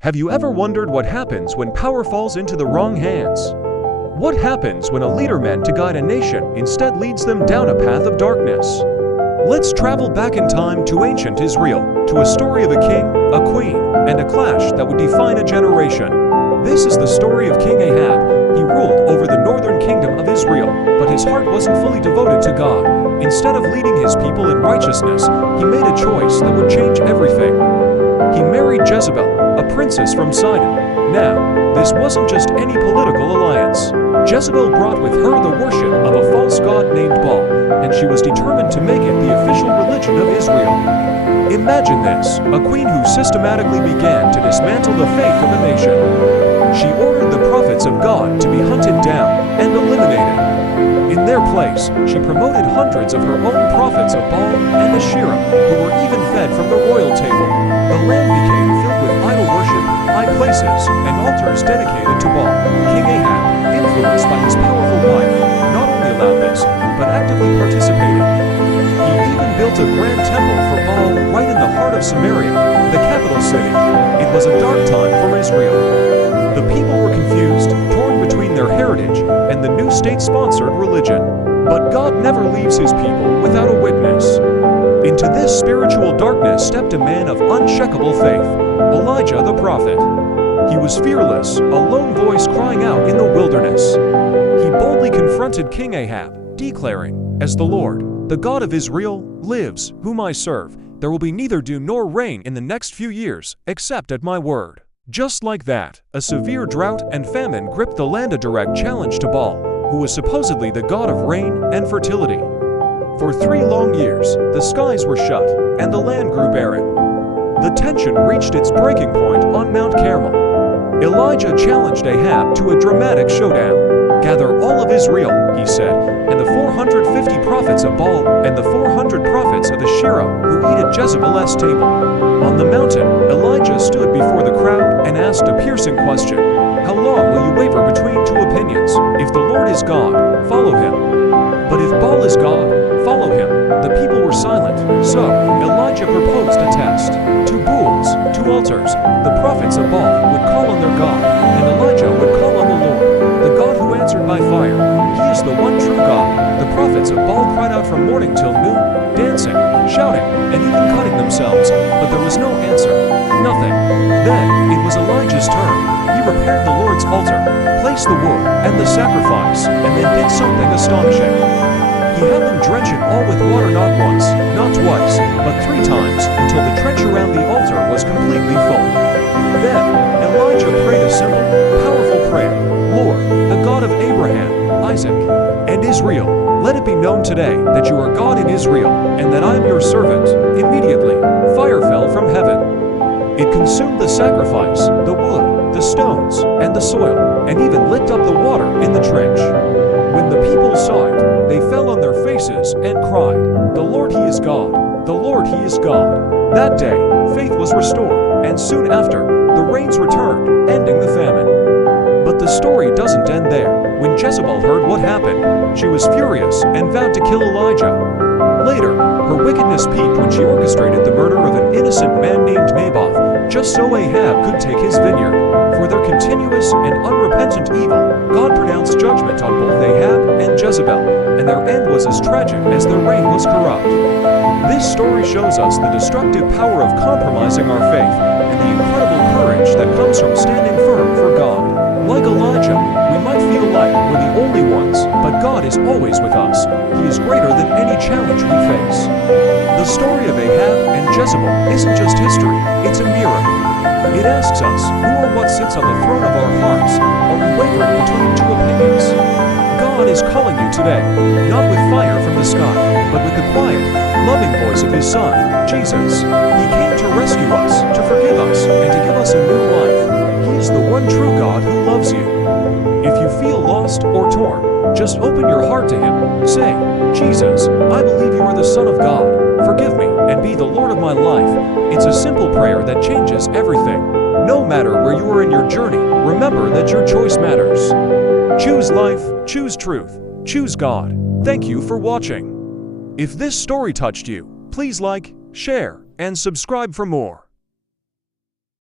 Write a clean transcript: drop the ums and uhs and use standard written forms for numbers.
Have you ever wondered what happens when power falls into the wrong hands? What happens when a leader meant to guide a nation instead leads them down a path of darkness? Let's travel back in time to ancient Israel, to a story of a king, a queen, and a clash that would define a generation. This is the story of King Ahab. He ruled over the northern kingdom of Israel, but his heart wasn't fully devoted to God. Instead of leading his people in righteousness, he made a choice that would change everything. He married Jezebel, a princess from Sidon. Now, this wasn't just any political alliance. Jezebel brought with her the worship of a false god named Baal, and she was determined to make it the official religion of Israel. Imagine this, a queen who systematically began to dismantle the faith of a nation. She ordered the prophets of God to be hunted down and eliminated. In their place, she promoted hundreds of her own prophets of Baal and Asherah, who were even fed from the royal table. The land became filled with idol worship, high places, and altars dedicated to Baal. King Ahab, influenced by his powerful wife, not only allowed this, but actively participated. He even built a grand temple for Baal right in the heart of Samaria, the capital city. It was a dark time for Israel. The people were confused, torn between their heritage and the new state-sponsored religion. But God never leaves his people without a witness. Into this spiritual darkness stepped a man of unshakable faith, Elijah the prophet. He was fearless, a lone voice crying out in the wilderness. He boldly confronted King Ahab, declaring, "As the Lord, the God of Israel, lives, whom I serve, there will be neither dew nor rain in the next few years, except at my word." Just like that, a severe drought and famine gripped the land, a direct challenge to Baal, who was supposedly the god of rain and fertility. For 3 long years, the skies were shut, and the land grew barren. The tension reached its breaking point on Mount Carmel. Elijah challenged Ahab to a dramatic showdown. "Gather all of Israel," he said, "and the 450 prophets of Baal and the 400 prophets of Asherah who eat at Jezebel's table." On the mountain, Elijah stood before the crowd and asked a piercing question. "How long will you waver between 2 opinions? If the Lord is God, follow him. But if Baal is God, follow him." The people were silent, so Elijah proposed a test. 2 bulls, 2 altars. The prophets of Baal would call on their God, and Elijah would call on the Lord, the God who answered by fire. He is the one true God. The prophets of Baal cried out from morning till noon, dancing, shouting, and even cutting themselves, but there was no answer. Nothing. Then it was Elijah's turn. He repaired the Lord's altar, placed the wood and the sacrifice, and then did something astonishing. He had them drench it all with water, not once, not twice, but 3 times, until the trench around the altar was completely full. Then Elijah prayed a simple, powerful prayer. "Lord, the God of Abraham, Isaac, and Israel, let it be known today that you are God in Israel, and that I am your servant." Immediately, fire fell from heaven. It consumed the sacrifice, the wood, the stones, and the soil, and even licked up the water in the trench. When the people saw it, they fell on their faces and cried, "The Lord, He is God! The Lord, He is God!" That day, faith was restored, and soon after, the rains returned, ending the famine. But the story doesn't end there. When Jezebel heard what happened, she was furious and vowed to kill Elijah. Later, her wickedness peaked when she orchestrated the murder of an innocent man named Naboth, just so Ahab could take his vineyard. For their continuous and unrepentant evil, God pronounced judgment on both Ahab and Jezebel, and their end was as tragic as their reign was corrupt. This story shows us the destructive power of compromising our faith and the incredible courage that comes from standing firm for God. Like Elijah, we might feel like we're the only ones, but God is always with us. He is greater than any challenge we face. The story of Ahab and Jezebel isn't just history, it's a mirror. It asks us, who or what sits on the throne of our hearts? Are we wavering between 2 opinions? God is calling you today, not with fire from the sky, but with the quiet, loving voice of His Son, Jesus. He came to rescue us, to forgive us, and to give us a new life. He is the one true God who loves you. If you feel lost or torn, just open your heart to Him. Say, "Jesus, I believe you are the Son of God. Forgive me and be the Lord of my life." It's a simple prayer that changes everything. No matter where you are in your journey, remember that your choice matters. Choose life, choose truth, choose God. Thank you for watching. If this story touched you, please like, share, and subscribe for more.